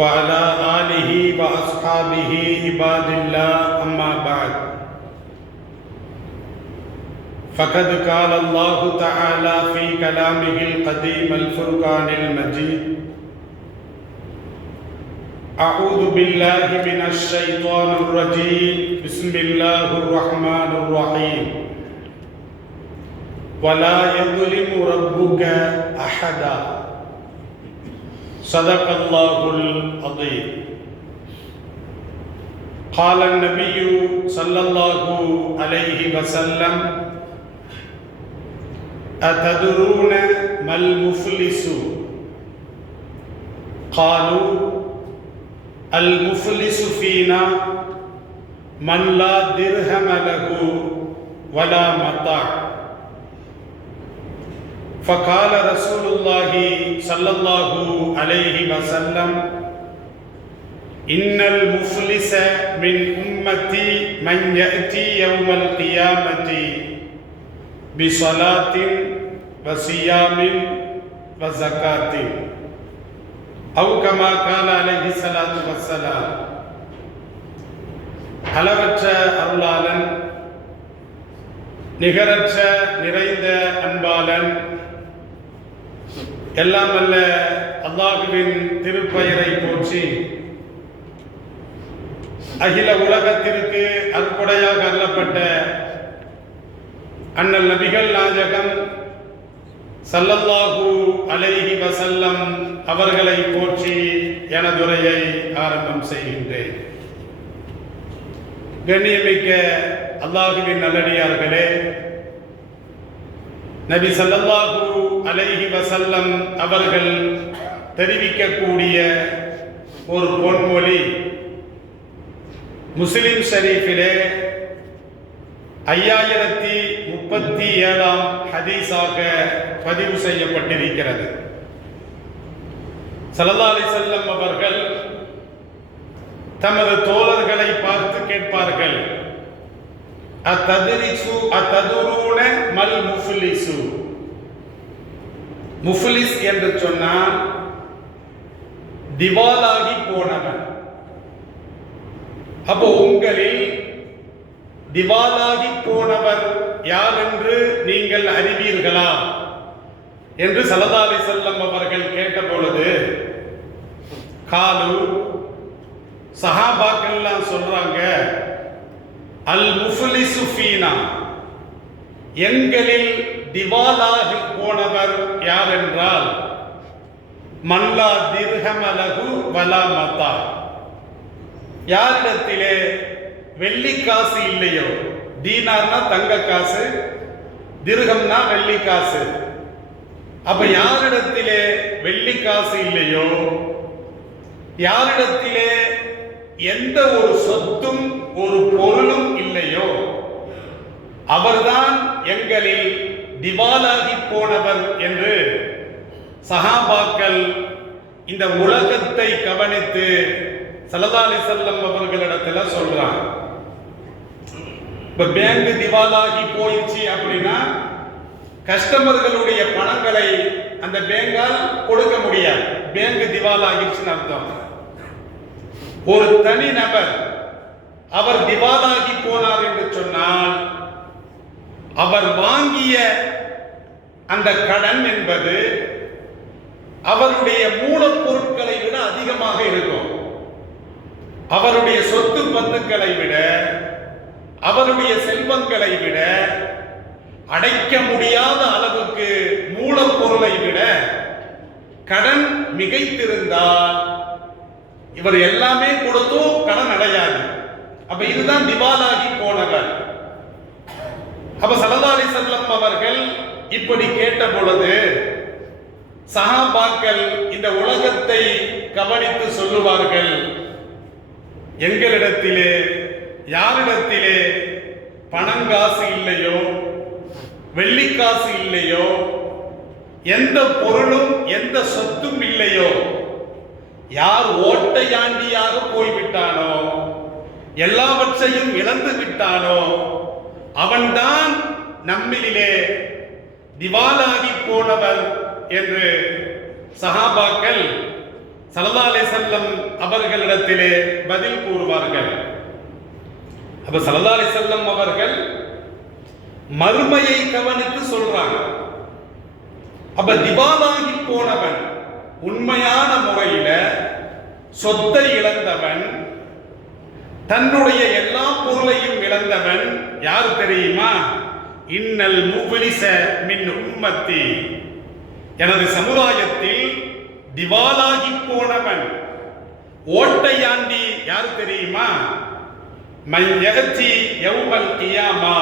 وعلى آله وأصحابه عباد الله أما بعد فقد قال الله تعالى في كلامه القديم الفرقان المجيد أعوذ بالله من الشيطان الرجيم بسم الله الرحمن الرحيم ولا يظلم ربك أحدا صدق الله العظيم. قال النبي صلى الله عليه وسلم أتدرون ما المفلس؟ قالوا المفلس فينا من لا درهم له ولا متاع. فقال رسول الله صلى الله عليه وسلم إن المفلس من أمتي من يأتي يوم القيامة بصلاة وصيام وزكاة أو كما قال عليه الصلاة والسلام. அளவற்ற அருளாளன் நிகரற்ற நிறைந்த அன்பாளன் எல்லாம் அல்ல அல்லாஹ்வின் திருப்பெயரை போற்றி அகில உலகத்திற்கு அற்புடையாக அருளப்பட்ட அண்ணல் நபிகள் நாயகம் ஸல்லல்லாஹு அலைஹி வஸல்லம் அவர்களை போற்றி எனதுரையை ஆரம்பம் செய்கின்றேன். கண்ணியமிக்க அல்லாஹ்வின் நல்லடியார்களே, நபி ஸல்லல்லாஹு அலைஹி வஸல்லம் அவர்கள் தெரிவிக்கக்கூடிய ஒரு பொன்மொழி முஸ்லிம் ஷரீஃபிலே 5037 ஹதீஸாக பதிவு செய்யப்பட்டிருக்கிறது. ஸல்லல்லாஹு அலைஹி வஸல்லம் அவர்கள் தமது தோழர்களை பார்த்து கேட்பார்கள், அத்ததுரூன மல் முஃப்லிசு. முஃப்லிஸ் என்று சொன்னால் திவாலாகி போனவன். அப்போ உங்களில் திவாலாகி போனவர் யார் என்று நீங்கள் அறிவீர்களா என்று ஸல்லல்லாஹு அலைஹி வஸல்லம் அவர்கள் கேட்ட பொழுது காலு சஹாபாக்கள்லாம் சொல்றாங்க, அல் முஃப்லிசு ஃபீனா, எங்களில் திவாலாகி போனவர் யார் என்றால் மல்லா திர்ஹம லஹு வலா மதா, யாரிடத்திலே வெள்ளி காசு இல்லையோ, தீனார்னா தங்க காசு, திர்ஹம்னா வெள்ளி காசு. அப்ப யாரிடத்திலே வெள்ளி காசு இல்லையோ, யாரிடத்திலே எந்த ஒரு சொத்தும் ஒரு பொருளும் இல்லையோ, அவர்தான் எங்களில் திவாலாகி போனவர் என்று சஹாபாக்கள் இந்த உலகத்தை கவனித்து ஸல்லல்லாஹு அலைஹி வஸல்லம் அவர்களிடத்துல சொல்றாங்க. இப்ப பேங்க் திவாலாகி போயிடுச்சு அப்படின்னா கஸ்டமர்களுடைய பணங்களை அந்த பேங்கால் கொடுக்க முடியாது. பேங்க் திவாலாகிடுச்சுன்னு அர்த்தம். ஒரு தனி நபர் அவர் திவாலாகி போனார் என்று சொன்னால் அவர் வாங்கிய அந்த கடன் என்பது அவருடைய மூலப்பொருட்களை விட அதிகமாக இருக்கும். அவருடைய சொத்து பத்துக்களை விட, அவருடைய செல்வங்களை விட, அடைக்க முடியாத அளவுக்கு மூலப்பொருளை விட கடன் மிகைத்திருந்தால் இவர் எல்லாமே கொடுத்தும் கடன் அடையாது. அப்ப இதுதான் திவாலாகி போனவர். அப்ப ஸல்லல்லாஹு அலைஹி வஸல்லம் அவர்கள் இப்படி கேட்ட பொழுது சஹாபாக்கள் இந்த உலகத்தை கவனித்து சொல்லுவார்கள், எங்களிடத்திலே யாரிடத்திலே பணங்காசு இல்லையோ, வெள்ளிக்காசு இல்லையோ, எந்த பொருளும் எந்த சொத்தும் இல்லையோ, யார் ஓட்டையாண்டியாக போய்விட்டானோ, எல்லாவற்றையும் இழந்து விட்டானோ, அவன்தான் நம்மிலே திவாலாகி போனவர் என்று சஹாபாக்கள் ஸல்லல்லாஹு அலைஹி வஸல்லம் அவர்களிடத்திலே பதில் கூறுவார்கள். அப்ப ஸல்லல்லாஹு அலைஹி வஸல்லம் அவர்கள் மறுமையை கவனித்து சொல்றாங்க. அப்ப திவாலாகி போனவன், உண்மையான முறையில சொத்தை இழந்தவன், தன்னுடைய எல்லா பொருளையும் இழந்தவன் யார் தெரியுமா? இன்னல் முஃப்லிஸ மின் உம்மத்தி, எனது சமுதாயத்தில் திவாலாகி போனவன், ஓட்டையாண்டி யார் தெரியுமா? மன் யகதி யௌமல் கியாமா,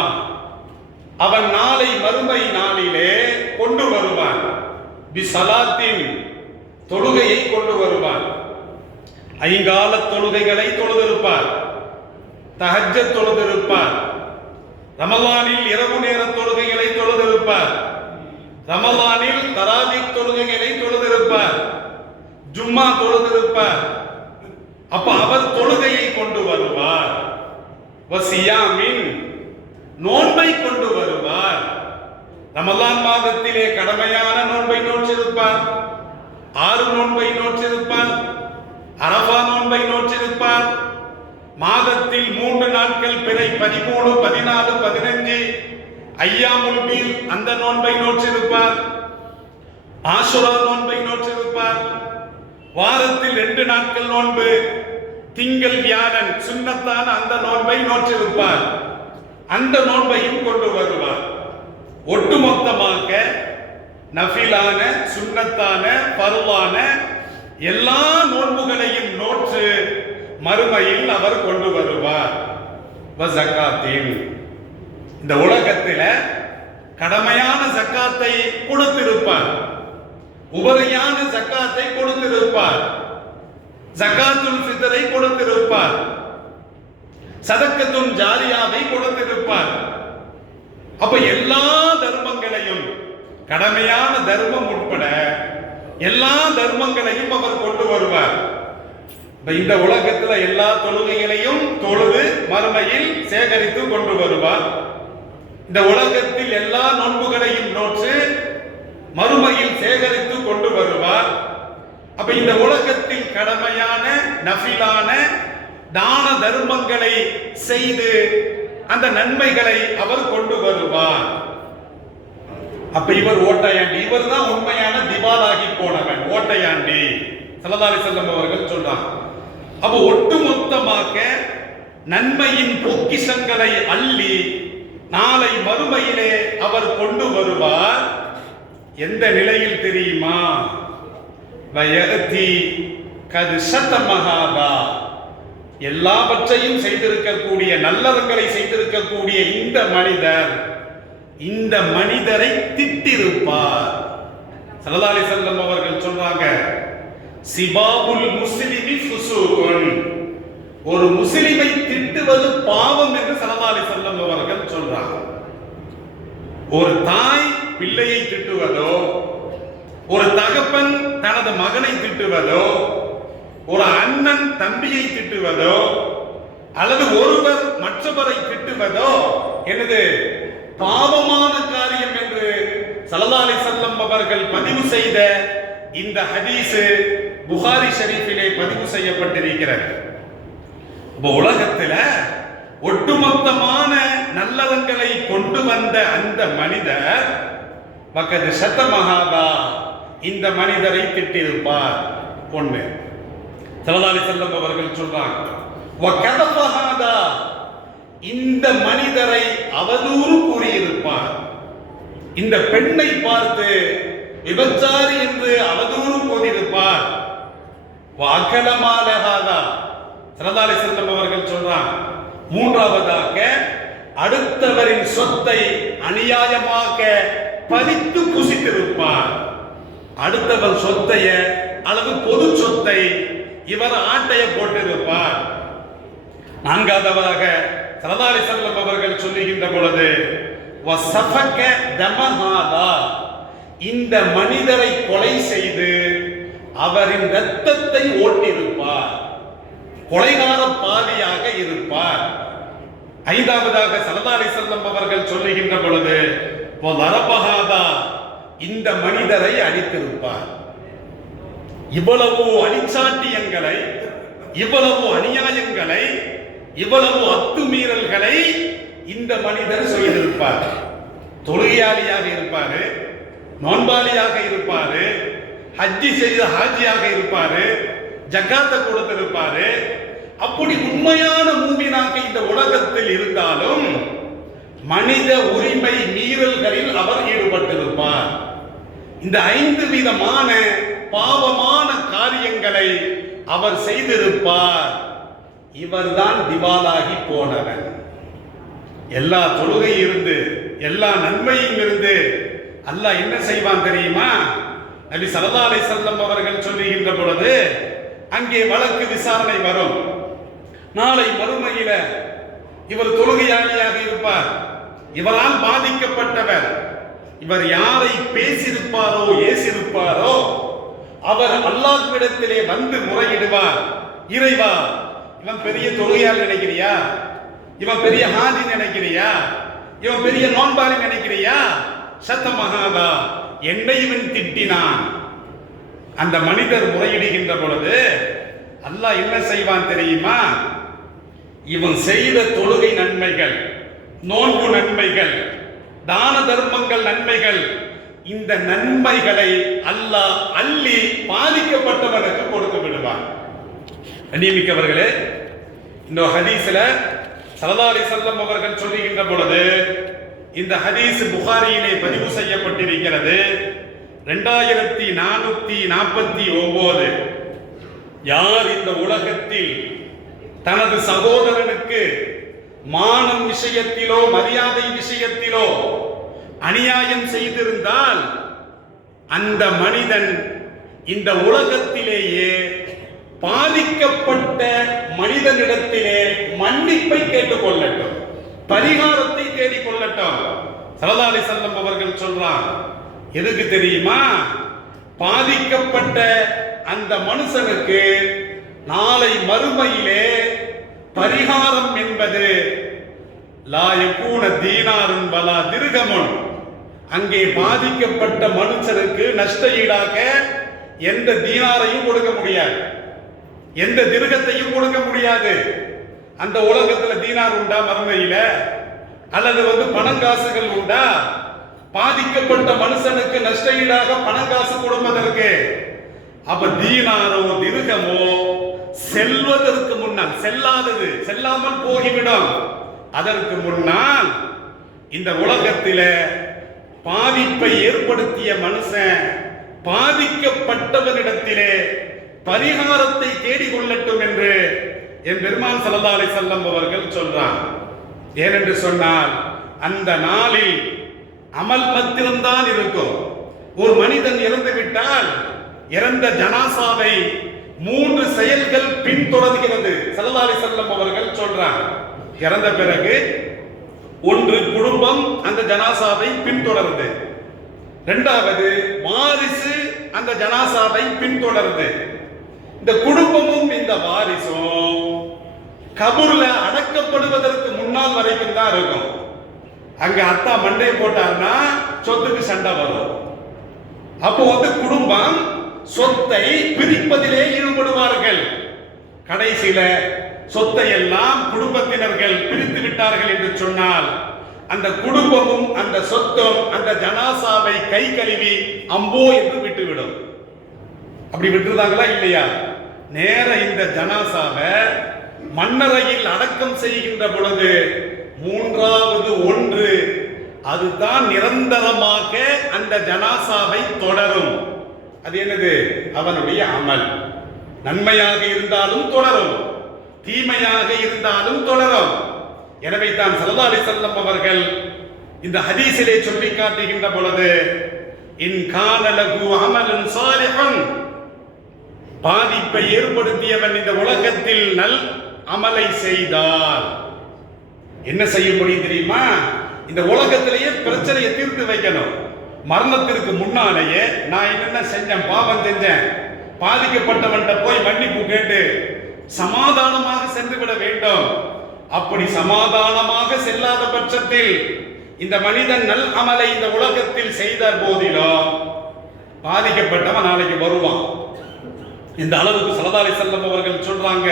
அவன் நாளை மறுமை நாளிலே கொண்டு வருவான். பிஸலாத்தின், தொழுகையை கொண்டு வருவான். ஐங்கால தொழுகைகளை தொழுதிருப்பார், தஹஜ்ஜத் தொழுதிருப்பார், ரமலானில் இரவு நேர தொழுகைகளை தொழுதிருப்பார், ரமலானில் தராவீஹ் தொழுகைகளை தொழுதிருப்பார், ஜும்மா தொழுதிருப்பார். அப்ப அவர் தொழுகையை கொண்டு வருவார். வசியாமின், நோன்பை கொண்டு வருவார். ரமலான் மாதத்திலே கடமையான நோன்பை நோற்றிருப்பார், 6 நோன்பை நோற்றிருப்பார், அரஃபா நோன்பை நோற்றிருப்பார். மாதத்தில் 3 நாட்கள் பிறை 13, 14, 15 ஐயாமுல் பீல் அந்த நோன்பை நோற்றிருப்பார். ஆஷுரா நோன்பை நோற்றிருப்பார். வாரத்தில் 2 நாட்கள் நோன்பு, திங்கள் வியாழன் சுன்னத்தான அந்த நோன்பை நோற்றிருப்பார். அந்த நோன்பையும் கொண்டு வருவார். ஒட்டுமொத்தமாக நஃபிலான, சுன்னத்தான, பர்வான எல்லா நோன்புகளையும் நோற்று மறுமையில் அவர் கொண்டு வருவார். வஸகாத்தின், இந்த உலகத்தில் கடமையான ஜக்காத்தை கொடுத்திருப்பார், உபரியான ஜக்காத்தை கொடுத்திருப்பார், ஜகாத்துல் ஃபித்ரை கொடுத்திருப்பார், சதக்கத்துன் ஜாரியாவை கொடுத்திருப்பார். அப்ப எல்லா தர்மங்களையும், கடமையான தர்மம் உட்பட எல்லா தர்மங்களையும் அவர் கொண்டு வருவார். இந்த உலகத்துல எல்லா தொழுகைகளையும் தொழுது மறுமையில் சேகரித்து கொண்டு வருவார். இந்த உலகத்தில் எல்லா நோன்புகளையும் நோற்று மறுமையில் சேகரித்து கொண்டு வருவார். அப்ப இந்த உலகத்தில் கடமையான நஃபிலான தான தர்மங்களை செய்து அந்த நன்மைகளை அவர் கொண்டு வருவார். அப்ப இவர் ஓட்டையாண்டி, இவர் தான் உண்மையான திவாலாகி போனவன், ஓட்டையாண்டி ஸல்லல்லாஹு அலைஹி வஸல்லம் அவர்கள் சொல்றாங்க. அப்ப ஒட்டுமொத்தமாக நன்மையின் பொக்கிஷங்களை அள்ளி நாளை மறுமையிலே அவர் கொண்டு வருவார். எந்த நிலையில் தெரியுமா? வயதி கது சதமஹாபா, எல்லாவற்றையும் செய்திருக்கக்கூடிய, நல்லவங்களை செய்திருக்கக்கூடிய இந்த மனிதரை திட்டிருப்பார். ஸல்லல்லாஹு அலைஹி வஸல்லம் அவர்கள் சொல்றாங்க, சிபாபுல் முஸ்லிமி ஃபுசூகுன், ஒரு முஸ்லிமை திட்டுவது பாவம் என்று ஸல்லல்லாஹு அலைஹி வஸல்லம் அவர்கள் சொல்றாங்க. ஒரு தாய் பிள்ளையை திட்டுவதோ, ஒரு தகப்பன் தனது மகனை திட்டுவதோ, ஒரு அண்ணன் தம்பியை திட்டுவதோ, அல்லது ஒருவர் மற்றவரை திட்டுவதோ எனது பாவமான காரியம் என்று ஸல்லல்லாஹு அலைஹி வஸல்லம் அவர்கள் பதிவு செய்த இந்த ஹதீஸ் புகாரி ஷரீஃபிலே பதிவு செய்யப்பட்டிருக்கிறது. உலகத்தில் ஒட்டுமொத்தமான நல்லவங்களை கொண்டு வந்த அந்த மனிதர் வகது சதமஹாபா, இந்த மனிதரை திட்டிருப்பார். பொண்ணு ஸல்லல்லாஹு அலைஹி வஸல்லம் அவர்கள் சொல்றாங்க, வகதஃபஹாதா, இந்த மனிதரை அவதூறு கூறியிருப்பார். இந்த பெண்ணை பார்த்து விபச்சாரி என்று அவதூறு கூறியிருப்பார். வாக்கலமாலஹாதா, ஸல்லல்லாஹு அலைஹி வஸல்லம் அவர்கள் சொல்றாங்க, மூன்றாவதாக அடுத்தவரின் சொத்தை அநியாயமாக பறித்து புசித்திருப்பார். அடுத்தவர் சொத்தைய அல்லது பொது சொத்தை இவர் ஆட்டைய போட்டிருப்பார். நான்காவதாக ஸல்லல்லாஹு அலைஹி வஸல்லம் அவர்கள் சொல்லுகின்ற பொழுது வஸஃபக தமஹாதா, இந்த மனிதரை கொலை செய்து அவரின் இரத்தத்தை ஓட்டியிருப்பார், கொலைகார பாவியாக இருப்பார். ஐந்தாவதாக ஸல்லல்லாஹு அலைஹி வஸல்லம் அவர்கள் சொல்லுகின்ற பொழுது வலரபஹாதா, இந்த மனிதரை அடித்திருப்பார். இவ்வளவு அனிச்சாட்டியங்களை, இவ்வளவு அநியாயங்களை, இவ்வளவு அத்துமீறல்களை இந்த மனிதர் செய்திருப்பார். தொழுகையாளியாக இருப்பாரு, நோன்பாளியாக இருப்பாரு, ஹஜ்ஜி செய்த ஹாஜியாக இருப்பாரு, ஜக்காத்தை கொடுத்திருப்பாரு. அப்படி உண்மையான மூமினாக இந்த உலகத்தில் இருந்தாலும் மனித உரிமை மீறல்களில் அவர் ஈடுபட்டிருப்பார். இந்த 5 விதமான பாவமான காரியங்களை அவர் செய்திருப்பார். இவர்தான் திவாலாகி போனவன். எல்லா தொழுகை இருந்து, எல்லா நன்மையும் இருந்து அல்லாஹ் என்ன செய்வான் தெரியுமா? நபி ஸல்லல்லாஹு அலைஹி வஸல்லம் அவர்கள் சொல்லுகின்ற பொழுது அங்கே வழக்கு விசாரணை வரும். நாளை மறுமையில இவர் தொழுகையாளியாக இருப்பார், இவரால் பாதிக்கப்பட்டவர், இவர் யாரை பேசியிருப்பாரோ ஏசிருப்பாரோ அவர் அல்லாஹ்விடத்திலே வந்து முறையிடுவார். இறைவா, இவன் பெரிய தொழுகையாளி நினைக்கிறியா? இவன் பெரிய ஹாஜி நினைக்கிறியா? இவன் பெரிய நோன்பாளி நினைக்கிறியா? சத்தமகாதா, என்னை இவன் திட்டினான். அந்த மனிதர் முறையிடுகின்ற பொழுது அல்லாஹ் என்ன செய்வான் தெரியுமா? இவன் செய்த தொழுகை நன்மைகள், நோன்பு நன்மைகள், தான தர்மங்கள் நன்மைகள், இந்த நன்மைகளை அல்லாஹ் அள்ளி பாதிக்கப்பட்டவனுக்கு கொடுத்து விடுவான். கண்ணியமிக்கவர்களே, இந்த ஹதீஸ்ல ஸல்லல்லாஹு அலைஹி வஸல்லம் அவர்கள் சொல்லுகின்ற பொழுது, இந்த ஹதீஸ் புகாரியிலே பதிவு செய்யப்பட்டிருக்கிறது. 2449. யார் இந்த உலகத்தில் தனது சகோதரனுக்கு மானம் விஷயத்திலோ மரியாதை விஷயத்திலோ அநியாயம் செய்திருந்தால் அந்த மனிதன் இந்த உலகத்திலேயே பாதிக்கப்பட்ட மனிதனிடத்திலே மன்னிப்பை கேட்டுக்கொள்ளட்டும், பரிகாரத்தை தேடிக்கொள்ளட்டும். ஸல்லல்லாஹு அலைஹி வஸல்லம் அவர்கள் சொல்றான், எதுக்கு தெரியுமா? பாதிக்கப்பட்ட அந்த மனுஷனுக்கு நாளை மறுமையிலே பரிகாரம் என்பது லா யகூன தீனாருன் வலா திர்ஹமுன். அங்கே பாதிக்கப்பட்ட மனுஷனுக்கு நஷ்ட ஈடாக எந்த தீனாரையும் கொடுக்க முடியாது, எந்த திர்கத்தையும் கொடுக்க முடியாது. அந்த உலகத்துல தீனார் உண்டா மறுமையில? அல்லது பணங்காசுகள் உண்டா? பாதிக்கப்பட்ட மனுஷனுக்கு நஷ்ட ஈடாக பணங்காசு கொடுப்பதற்கு. அப்ப தீனாரோ திர்கமோ செல்வதற்கு முன்னால், செல்லாதது செல்லாமல் போகிவிடும், அதற்கு முன்னால் இந்த உலகத்தில பாதிப்பை ஏற்படுத்திய மனுஷன் பாதிக்கப்பட்டவனிடத்திலே பரிகாரத்தை தேடிக்கொள்ளட்டும் என்று என் பெருமான் ஸல்லல்லாஹு அலைஹி வஸல்லம் அவர்கள் சொல்றான். ஏனென்று சொன்னால் அந்த நாளில் அமல் மாத்திரம்தான் இருக்கும். ஒரு மனிதன் இறந்து விட்டால் இறந்த ஜனாசாவை 3 செயல்கள் பின்தொடர்கிறது. ஸல்லல்லாஹு அலைஹி வஸல்லம் அவர்கள் சொல்றாங்க, இறந்த பிறகு ஒன்று குடும்பம் அந்த ஜனாசாவை பின்தொடருது, இரண்டாவது வாரிசு அந்த ஜனாசாவை பின்தொடருது. இந்த குடும்பமும் இந்த வாரிசும் கபூர்ல அடக்கப்படுவதற்கு முன்னால் வரைக்கும் தான் இருக்கும். அங்க அத்தா மண்டை போட்டார்னா சொத்துக்கு சண்டை வரும். அப்போ குடும்பம் சொத்தை பிரிப்பதிலே ஈடுபடுவார்கள். கடைசியில சொத்தை எல்லாம் குடும்பத்தினர்கள் பிரித்து விட்டார்கள் என்று சொன்னால் அந்த குடும்பமும் அந்த சொத்தும் அந்த ஜனாசாவை கை கழுவி அம்போ என்று விட்டுவிடும். அப்படி விட்டுருந்தாங்களா இல்லையா? நேர இந்த ஜனாசாவை மண்ணறையில் அடக்கம் செய்கின்ற பொழுது 3வது ஒன்று அதுதான் நிரந்தரமாக அந்த ஜனாசாவை தொடரும். அது என்னது? அவனுடைய அமல். நன்மையாக இருந்தாலும் தொடரும், தீமையாக இருந்தாலும் தொடரும். எனவே தான் ஸல்லல்லாஹு அலைஹி வஸல்லம் அவர்கள் இந்த ஹதீஸிலே சொல்லி காட்டுகின்ற பொழுது, இன் கான லஹு அமலுன் சாலிஹன், பாதிப்பை ஏற்படுத்தியவன் இந்த உலகத்தில் நல் அமலை செய்தால் என்ன செய்ய முடியும் தெரியுமா? இந்த உலகத்திலேயே பிரச்சனையை தீர்த்து வைக்கணும். மரணத்திற்கு முன்னாலேயே நான் என்னென்ன செஞ்சேன், பாவம் செஞ்சேன், பாதிக்கப்பட்டவன்கிட்ட போய் மன்னிப்பு கேட்டு சமாதானமாக சென்று விட வேண்டும். அப்படி சமாதானமாக செல்லாத பட்சத்தில் இந்த மனிதன் நல் அமலை இந்த உலகத்தில் செய்த போதிலும் பாதிக்கப்பட்டவன் நாளைக்கு வருவான். இந்த அளவுக்கு ஸல்லல்லாஹு அலைஹி வஸல்லம் அவர்கள் சொல்றாங்க,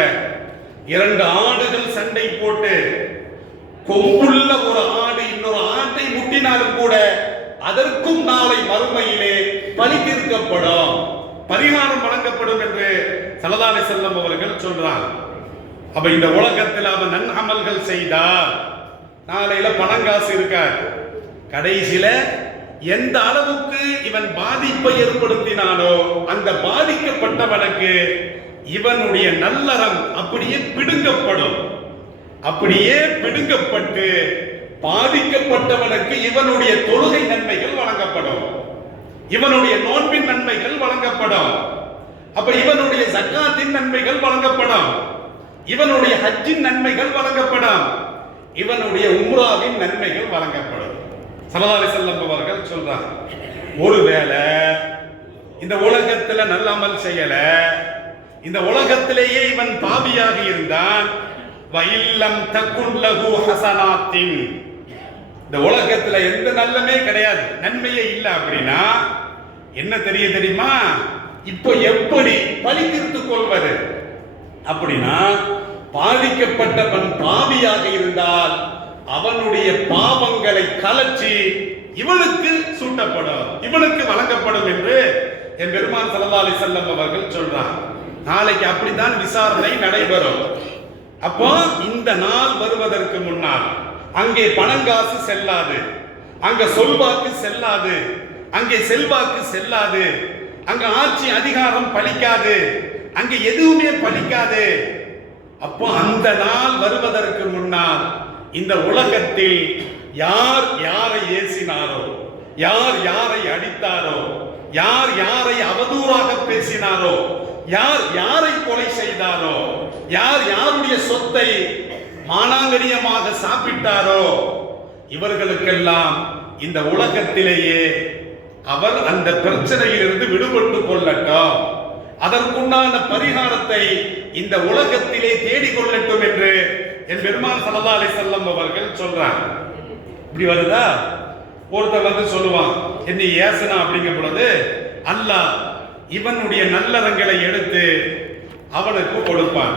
2 ஆடுகள் சண்டை போட்டு கொம்புள்ள ஒரு ஆடு இன்னொரு ஆட்டை முட்டினாலும் கூட அதற்கும் நாளை மறுமையிலே பழி தீர்க்கப்படும், பரிகாரம் வழங்கப்படும் என்று ஸல்லல்லாஹு அலைஹி வஸல்லம் அவர்கள் சொல்றாங்க. அப்ப இந்த உலகத்தில் அவன் நன்அமல்கள் செய்தால் நாளையில பணங்காசு இருக்காது. கடைசியில எந்த அளவுக்கு இவன் பாதிப்பை ஏற்படுத்தினானோ அந்த பாதிக்கப்பட்டவனுக்கு இவனுடைய நல்லறம் அப்படியே பிடுங்கப்படும். அப்படியே பிடுங்கப்பட்டு பாதிக்கப்பட்டவனுக்கு இவனுடைய தொழுகை நன்மைகள் வழங்கப்படும், இவனுடைய நோன்பின் நன்மைகள் வழங்கப்படும், அப்ப இவனுடைய ஜக்காத்தின் நன்மைகள் வழங்கப்படும், இவனுடைய ஹஜ்ஜின் நன்மைகள் வழங்கப்படும், இவனுடைய உம்ராவின் நன்மைகள் வழங்கப்படும். ஸல்லல்லாஹு அலைஹி வஸல்லம் அவர்கள் சொல்றாங்க, ஒருவேளை இந்த உலகத்துல நல்ல அமல் செய்யல, இந்த உலகத்திலேயே இவன் பாவியாக இருந்தான், வயில்லம் தக்குன் லஹு ஹஸனாத்தின், இந்த உலகத்துல எந்த நல்லமே கிடையாது, நன்மையே இல்லை அப்படின்னா என்ன தெரியுமா, இப்போ எப்படி பழி தீர்த்துக் கொள்வது அப்படின்னா, பாதிக்கப்பட்டவன் பாவியாக இருந்தால் அவனுடைய பாவங்களை கலற்றி இவனுக்கு சூட்டப்படும், இவனுக்கு வழங்கப்படும் என்று என் பெருமான் ஸல்லல்லாஹு அலைஹி வஸல்லம் அவர்கள் சொல்றாங்க. நாளைக்கு அப்படித்தான் விசாரணை நடைபெறும். அப்போ இந்த நாள் வருவதற்கு முன்னால் அங்கே பணங்காசு செல்லாது, அங்க சொல்வாக்கு செல்லாது, அங்கே செல்வாக்கு செல்லாது, அங்க ஆட்சி அதிகாரம் பலிக்காது, அங்க எதுவுமே பலிக்காது. அப்போ அந்த நாள் வருவதற்கு முன்னால் இந்த உலகத்தில் யார் யாரை ஏசினாரோ, யார் யாரை அடித்தாரோ, யார் யாரை அவதூறாக பேசினாரோ, யார் யாரை கொலை செய்தாரோ, யார் யாருடைய சொத்தை மானாங்கடியமாக சாப்பிட்டாரோ, இவர்களுக்கெல்லாம் இந்த உலகத்திலேயே அவர் அந்த பிரச்சனையிலிருந்து விடுபட்டு கொள்ளட்டும், அதற்குண்டான பரிகாரத்தை இந்த உலகத்திலே தேடிக்கொள்ளட்டும் என்று என் பெருமான் ஸல்லல்லாஹு அலைஹி வஸல்லம் அவர்கள் சொல்றாங்க. இப்படி வருதா, ஒருத்தர் வந்து சொல்லுவான், என்னை ஏசனா அப்படிங்கும் பொழுது அல்லாஹ் இவனுடைய நல்லறங்களை எடுத்து அவனுக்கு கொடுப்பான்.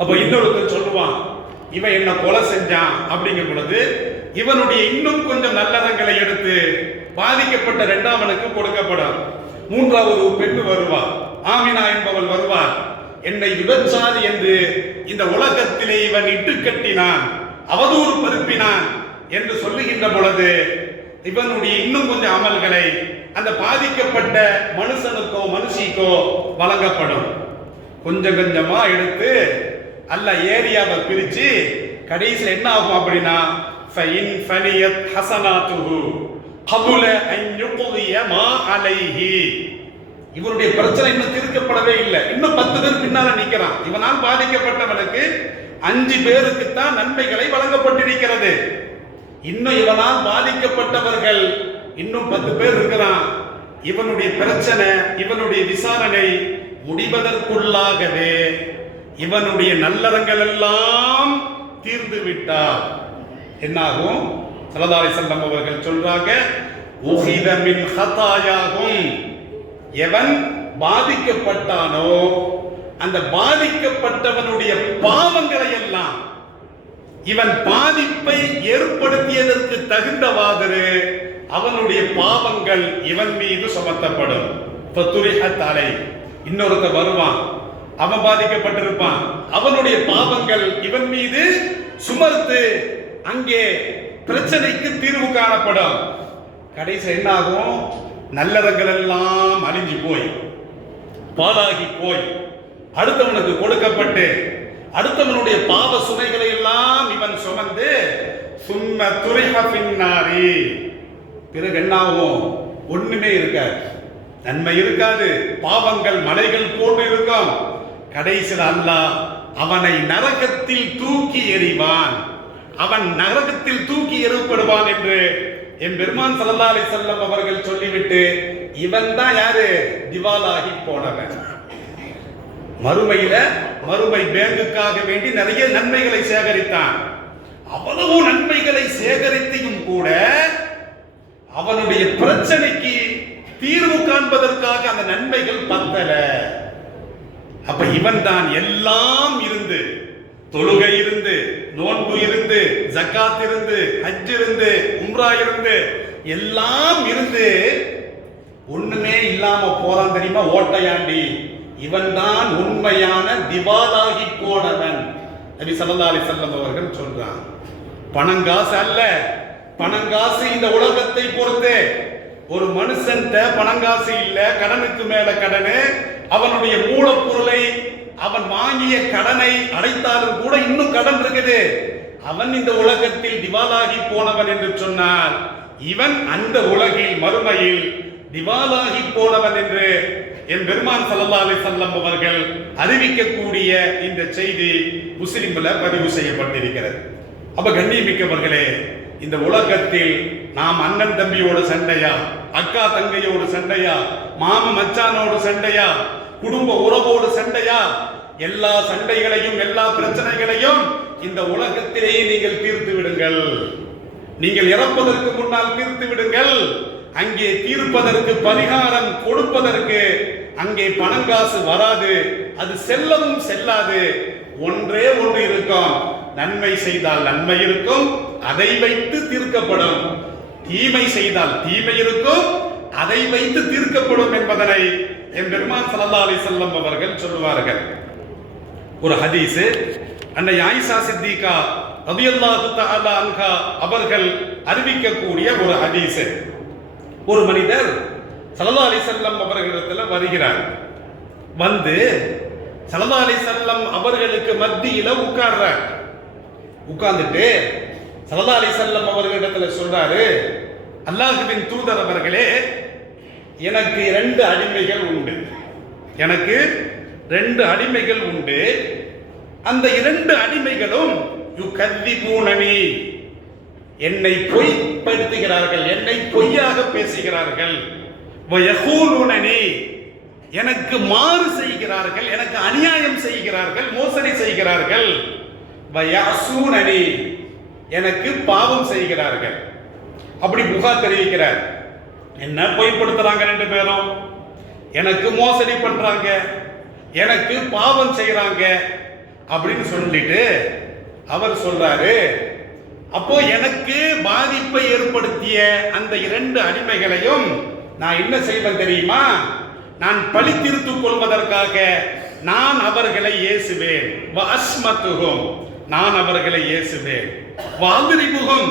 அப்ப இன்னொருத்தர் சொல்லுவான், இவன் என்ன கொலை செஞ்சான் அப்படிங்கும் பொழுது இவனுடைய இன்னும் கொஞ்சம் நல்லறங்களை எடுத்து பாதிக்கப்பட்ட இரண்டாவனுக்கு கொடுக்கப்படும். மூன்றாவது ஒரு பெண் வருவார், ஆமினா என்பவள் வருவார், என்னை விபச்சாரி என்று இந்த உலகத்திலே இவன் இட்டு கட்டினான், அவதூறு பரப்பினான் என்று சொல்லுகின்ற பொழுது இவனுடைய இன்னும் கொஞ்சம் அமல்களை அந்த பாதிக்கப்பட்ட மனுஷனுக்கோ மனுஷிக்கோ வழங்கப்படும். கொஞ்சம் கொஞ்சமா எடுத்து அல்ல ஏரியாவை பிரிச்சு கடைசியில் என்ன ஆகும் அப்படின்னா, ஃபைன் ஃபனியத் ஹஸனாத்துஹு கபுல அன் யுக்திய மா அலைஹி, இவருடைய பிரச்சனை இன்னும் தீர்க்கப்படவே இல்லை, இன்னும் 10 பேர் பின்னால நிற்கிறான். இவனால் பாதிக்கப்பட்டவனுக்கு 5 பேருக்கு தான் நன்மைகளை வழங்கப்பட்டிருக்கிறது. இன்னும் இவனால் பாதிக்கப்பட்டவர்கள் இன்னும் 10 பேர் இருக்கிறான். இவனுடைய பிரச்சனை, இவனுடைய விசாரணை முடிவதற்குள்ளாகவே இவனுடைய நல்லறங்கள் எல்லாம் தீர்ந்து விட்டார். என்னாகும்? ஸல்லல்லாஹு அலைஹி வஸல்லம் அவர்கள் சொல்றாங்க, உஹித மின் ஹதாயாகும், எவன் பாதிக்கப்பட்டானோ அந்த பாதிக்கப்பட்டவனுடைய பாவங்களை எல்லாம் இவன் பாதிப்பை ஏற்படுத்தியதற்கு தகுந்தவாறு அவனுடைய பாவங்கள் இவன் மீது சுமத்தப்படும். தலை இன்னொருத்த வருவான், அவன் பாதிக்கப்பட்டிருப்பான், அவனுடைய பாவங்கள் இவன் மீது சுமர்த்து அங்கே பிரச்சனைக்கு தீர்வு காணப்படும். கடைசி என்ன ஆகும்? நல்லறங்கள் எல்லாம் அழிஞ்சு போய் பாலாகி போய் அடுத்தவனுக்கு கொடுக்கப்பட்டு அடுத்தவனுடைய பாவ சுமைகளை எல்லாம் இவன் சுமந்து சும்ம துரிஹ பின்னாரி, பிறகு என்னாகும்? ஒண்ணுமே இருக்காது, நன்மை இருக்காது, பாவங்கள் மலைகள் போன்று இருக்கும். கடைசியில் அல்லாஹ் அவனை நரகத்தில் தூக்கி எறிவான், அவன் நரகத்தில் தூக்கி எறியப்படுவான் என்று என் பெருமான் ஸல்லல்லாஹு அலைஹி வஸல்லம் அவர்கள் சொல்லிவிட்டு இவன் தான் யாரு? திவாலாகி போனவன். மறுமை பேங்குக்காக வேண்டி நிறைய நன்மைகளை சேகரித்தான். அவ்வளவு நன்மைகளை சேகரித்தையும் கூட அவனுடைய பிரச்சனைக்கு தீர்வு காண்பதற்காக அந்த நன்மைகள் பத்தல. அப்ப இவன் தான் எல்லாம் இருந்து, தொழுகை இருந்து, நோன்பு இருந்து, ஜக்காத் இருந்து, ஹஜ் இருந்து, உம்ரா இருந்து, எல்லாம் இருந்து ஒண்ணுமே இல்லாம போறான் தெரியுமா? ஓட்டையாண்டி. இவன் தான் உண்மையான திவாலாகி போனவன். நபி ஸல்லல்லாஹு அலைஹி வஸல்லம் அவர்கள் சொல்றான். பணங்காசு அல்ல, பணங்காசு இந்த உலகத்தை பொறுத்து. ஒரு மனுஷன்ட்ட பணங்காசு இல்ல, கடனுக்கு மேல கடனு, அவனுடைய மூலப்பொருளை அவன் வாங்கிய கடனை அடைத்தாலும் கூட இன்னும் கடன் இருக்குது. அவன் இந்த உலகத்தில் திவாலாகி போனவன் என்று சொன்னார். இவன் அந்த உலகில் மறுமையில் திவாலாகி போனவன் என்று என் பெருமான் ஸல்லல்லாஹு அலைஹி வஸல்லம் அவர்கள் அறிவிக்கக்கூடிய இந்த செய்தி முஸ்லிம்ல பதிவு செய்யப்பட்டிருக்கிறது. அப்ப கண்ணியமிக்கவர்களே, இந்த உலகத்தில் நாம் அண்ணன் தம்பியோடு சண்டையா, அக்கா தங்கையோடு சண்டையா, மாம மச்சானோடு சண்டையா, குடும்ப உறவோடு சண்டையா, எல்லா சண்டைகளையும் எல்லா பிரச்சனைகளையும் இந்த உலகத்திலேயே நீங்கள் தீர்த்து விடுங்கள். நீங்கள் இறப்பதற்கு முன்னால் தீர்த்து விடுங்கள். அங்கே தீர்ப்பதற்கு, பரிகாரம் கொடுப்பதற்கு அங்கே பணங்காசு வராது, அது செல்லவும் செல்லாது. ஒன்றே ஒன்று இருக்கும், நன்மை செய்தால் நன்மை இருக்கும், அதை வைத்து தீர்க்கப்படும். தீமை செய்தால் தீமை இருக்கும், அதை வைத்து தீர்க்கப்படும் என்பதனை என் பெருமான் ஸல்லல்லாஹு அலைஹி வஸல்லம் அவர்கள் சொல்லுவார்கள். ஒரு ஹதீஸ், அன்னை ஆயிஷா சித்திகா ரலியல்லாஹு தஆலா அன்ஹா அவர்கள் அறிவிக்கக்கூடிய ஒரு ஹதீஸ். ஒரு மனிதர் ஸல்லல்லாஹு அலைஹி வஸல்லம் அவர்களிடத்தில் வருகிறார். வந்து ஸல்லல்லாஹு அலைஹி வஸல்லம் அவர்களுக்கு மத்தியில உட்கார்றார். உட்கார்ந்துட்டு ஸல்லல்லாஹு அலைஹி வஸல்லம் அவர்களிடத்தில் சொல்றாரு, அல்லாஹ்வின் தூதர் அவர்களே, எனக்கு 2 அடிமைகள் உண்டு. எனக்கு 2 அடிமைகள் உண்டு. அந்த 2 அடிமைகளும் யுகதிபூனனி, என்னை பொய்ப்படுத்துகிறார்கள், என்னை பொய்யாக பேசுகிறார்கள். வயகூலுனனி, எனக்கு மாறு செய்கிறார்கள், எனக்கு அநியாயம் செய்கிறார்கள், மோசடி செய்கிறார்கள். வயசூனனி, எனக்கு பாவம் செய்கிறார்கள். அப்படி புகார் தெரிவிக்கிறார். என்ன பொய்ப்படுத்துறாங்க 2 பேரும், எனக்கு மோசடி பண்றாங்க, எனக்கு பாவம் செய்யறாங்க அப்படின்னு சொல்லிட்டு அவர் சொல்றாரு, அப்போ எனக்கு பாதிப்பை ஏற்படுத்திய அந்த 2 அடிமைகளையும் நான் என்ன செய்வேன் தெரியுமா? நான் பழி தீர்த்துக் கொள்வதற்காக நான் அவர்களை ஏசுவேன். வஅஸ்மத்துஹும், நான் அவர்களை ஏசுவேன். வஅத்ரிபுஹும்,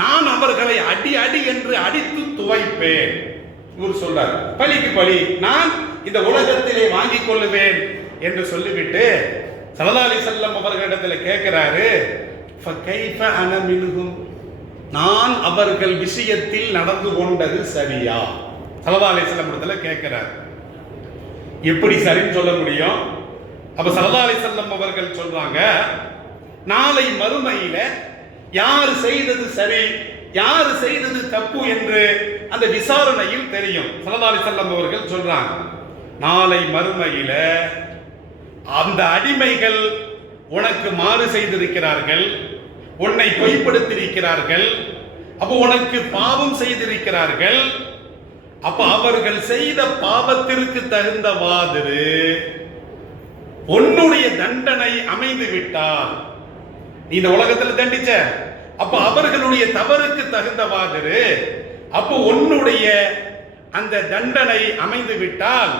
நான் அவர்களை அடி அடி என்று அடித்து துவைப்பேன். இவர் சொல்றார், பழிக்கு பழி நான் இந்த உலகத்திலே வாங்கிக் கொள்ளுவேன் என்று சொல்லிவிட்டு ஸல்லல்லாஹு அலைஹி வஸல்லம் அவர்களிடத்தில் கேட்கிறாரு, ஃபகைஃப அன மின்ஹும், நான் அவர்கள் விஷயத்தில் நடந்து கொண்டது சரியா? ஸல்லல்லாஹு அலைஹி வஸல்லம் இடத்துல கேட்கிறார். எப்படி சரின்னு சொல்ல முடியும்? அப்ப ஸல்லல்லாஹு அலைஹி வஸல்லம் அவர்கள் சொல்றாங்க, நாளை மறுமையில யார் செய்தது சரி, யார் செய்தது தப்பு என்று அந்த விசாரணையில் தெரியும். ஸல்லல்லாஹு அலைஹி வஸல்லம் அவர்கள் சொல்றாங்க, நாளை மறுமையில அந்த அடிமைகள் உனக்கு மாறு செய்திருக்கிறார்கள், உன்னை பொய்ப்படுத்தியிருக்கிறார்கள், அப்போ உனக்கு பாவம் செய்திருக்கிறார்கள். அப்ப அவர்கள் செய்த பாவத்திற்கு தகுந்தவாறு உன்னுடைய தண்டனை அமைந்து விட்டால், இந்த உலகத்தில் தண்டிச்ச, அப்ப அவர்களுடைய தவறுக்கு தகுந்தவாறு அப்போ உன்னுடைய அந்த தண்டனை அமைந்து விட்டால்,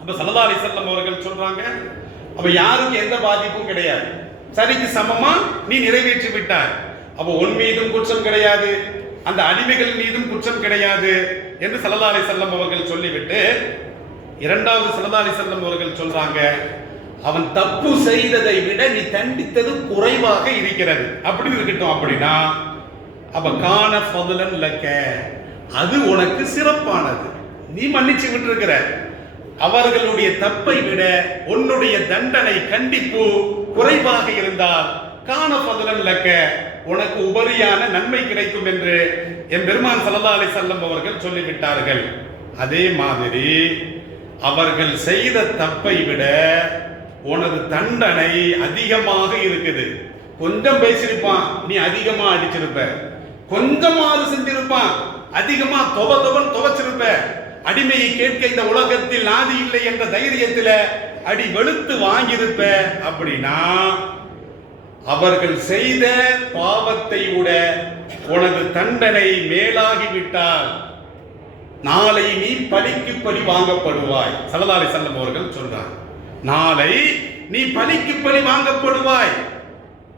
அப்ப ஸல்லல்லாஹு அலைஹி வஸல்லம் அவர்கள் சொல்றாங்க, அப்ப யாருக்கும் எந்த பாதிப்பும் கிடையாது, சரிக்கு சமமா நீ நிறைவேற்றி விட்டாய். அப்ப உன் மீதும் குற்றம் கிடையாது, அந்த அடிமைகள் மீதும் குற்றம் கிடையாது என்று ஸல்லல்லாஹு அலைஹி வஸல்லம் அவர்கள் சொல்லிவிட்டு, இரண்டாவது ஸல்லல்லாஹு அலைஹி வஸல்லம் அவர்கள் சொல்றாங்க, அவன் தப்பு செய்ததை விட நீ தண்டித்தது குறைவாக இருக்கிறது, அப்படி இருக்கட்டும். அப்படின்னா அப்ப கான ஃபதுலன் லக்க, அது உனக்கு சிறப்பானது, நீ மன்னிச்சு விட்டு இருக்கிற. அவர்களுடைய தப்பை விட உன்னுடைய தண்டனை கண்டிப்பு குறைவாக இருந்தால் கான ஃபதுலன் லக்க, உனக்கு உபரியான நன்மை கிடைக்கும் என்று என் பெருமான் ஸல்லல்லாஹு அலைஹி வஸல்லம் அவர்கள் சொல்லிவிட்டார்கள். அதே மாதிரி அவர்கள் செய்த தப்பை விட உனது தண்டனை அதிகமாக இருக்குது. கொஞ்சம் பேசியிருப்பான், நீ அதிகமா அடிச்சிருப்ப. கொஞ்சமாவது செஞ்சிருப்பான், அதிகமா துவச்சிருப்ப. அடிமையை கேட்க இந்த உலகத்தில் நாதி இல்லை என்ற தைரியத்தில் அடி வெளுத்து வாங்கியிருப்ப அப்படின்னா அவர்கள் செய்த பாவத்தை விட உனது தண்டனை மேலாகிவிட்டால் நாளை நீ பழிக்கு பழி வாங்கப்படுவாய். ஸல்லல்லாஹு அலைஹி வஸல்லம் அவர்கள் சொல்றாங்க, நாளை நீ பழிக்கு பழி வாங்கப்படுவாய்.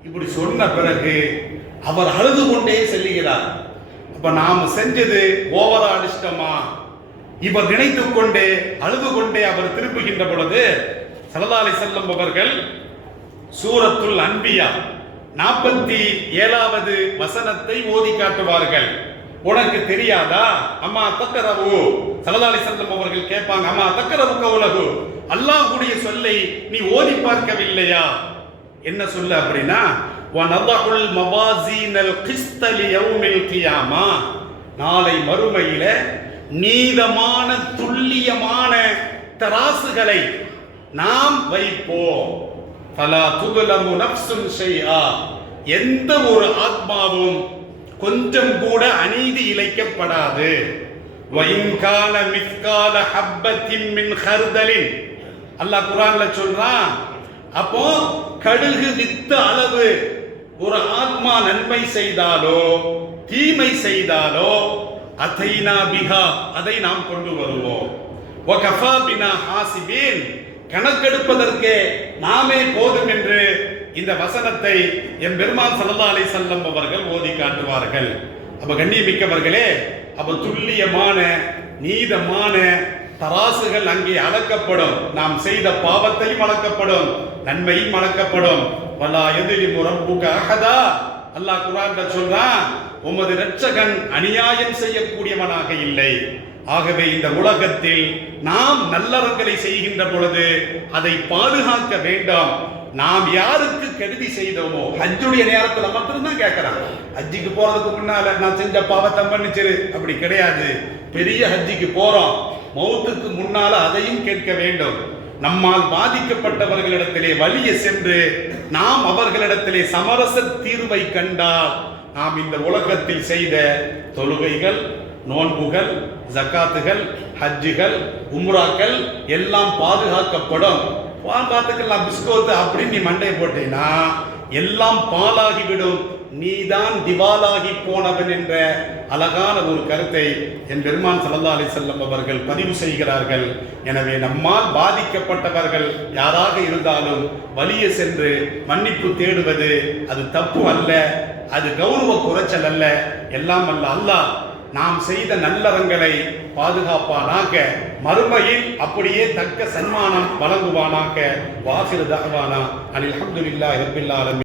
இப்படி சொன்ன பிறகு அவர் அழுது கொண்டே செல்லுகிறார். அப்ப நாம் செஞ்சது ஓவரா அடிச்சிட்டோமா? இவர் நினைத்து கொண்டே அழுது கொண்டே அவர் திரும்புகின்ற பொழுது ஸல்லல்லாஹு அலைஹி வஸல்லம் அவர்கள் சூரத்துல் அன்பியா 47வது வசனத்தை ஓதி காட்டுவார்கள். உனக்கு தெரியாதா? அம்மா தக்கரவு. ஸல்லல்லாஹு அலைஹி வஸல்லம் அவர்கள் கேட்பாங்க, அம்மா தக்கரவு கவுலகு, அல்லாஹ்வுடைய சொல்லை நீ ஓதி பார்க்கவில்லையா? என்ன சொல்ல அப்படின்னா, வனதகுல் மவாசீனல் கிஸ்த லியௌமில் கியாமா, நாளை மறுமையில நீதமான துல்லியமான தராசுகளை நாம் வைப்போம். ஃபலா துக்லமு நஃப்சுன் ஷைஆ, எந்த ஒரு ஆத்மாவும் கொஞ்சம் கூட அநீதி இழைக்கப்படாது. வஇன் கான மிஸ்கால ஹப்பத்தின் மின் ஹர்தலின், அல்லாஹ் குர்ஆன்ல சொல்றான். அப்போ கடுகு வித்த அளவு ஒரு ஆத்மா நன்மை செய்தாலோ தீமை செய்தாலோ அதைனா பிஹா, அதை நாம் கொண்டு வருவோம். வகஃபா பினா ஹாசிபீன், கணக்கெடுப்பதற்கு நாமே போதும் என்று இந்த வசனத்தை எம் பெருமான் ஸல்லல்லாஹு அலைஹி வஸல்லம் அவர்கள் ஓதி காட்டுவார்கள். அப்ப கண்ணியமிக்கவர்களே, அப்ப துல்லியமான நீதமான தராசுகள் அங்கே அளக்கப்படும். நாம் செய்த பாவத்தையும் அளக்கப்படும், நன்மையும் அளக்கப்படும். வலா யதுலிமு ரப்புக அஹதா, அல்லாஹ் குர்ஆன்ல சொல்றான், உமது இரட்சகன் அநியாயம் செய்யக்கூடியவனாக இல்லை. ஆகவே இந்த உலகத்தில் நாம் நல்லறங்களை செய்கின்ற பொழுது அதை பாதுகாக்க வேண்டாம். நாம் யாருக்கு கெடுதி செய்தோமோ, ஹஜ்ஜுடைய நேரத்தில் மட்டும்தான் கேட்கிறான். ஹஜ்ஜிக்கு போறதுக்கு முன்னால நான் செஞ்ச பாவத்தை மன்னிச்சிரு, அப்படி கிடையாது. பெரிய ஹஜ்ஜிக்கு போறோம், மௌத்துக்கு முன்னால அதையும் கேட்க வேண்டும். நம்மால் பாதிக்கப்பட்டவர்களிடத்திலே வலிய சென்று நாம் அவர்களிடத்திலே சமரச தீர்வை கண்டால் நாம் இந்த உலகத்தில் செய்த தொழுகைகள், நோன்புகள், ஜக்காத்துகள், ஹஜ்ஜுகள், உம்ராக்கள் எல்லாம் பாதுகாக்கப்படும். பார்த்துக்கலாம் பிஸ்கோத்து அப்படின்னு நீ மண்டை போட்டீங்கன்னா எல்லாம் பாலாகிவிடும். நீதான் திவாலாகி போனவன் என்ற அழகான ஒரு கருத்தை என் பெருமான் ஸல்லல்லாஹு அலைஹி வஸல்லம் அவர்கள் பதிவு செய்கிறார்கள். எனவே நம்மால் பாதிக்கப்பட்டவர்கள் யாராக இருந்தாலும் வலிய சென்று மன்னிப்பு தேடுவது அது தப்பு அல்ல, அது கௌரவ குறைச்சல் அல்ல. எல்லாம் அல்ல அல்லாஹ் நாம் செய்த நல்லறங்களை பாதுகாப்பானாக, மறுமையில் அப்படியே தக்க சன்மானம் வழங்குவானாக. வாஹிரு தஅவானா அனில் ஹம்துலில்லாஹி ரப்பில் ஆலமீன்.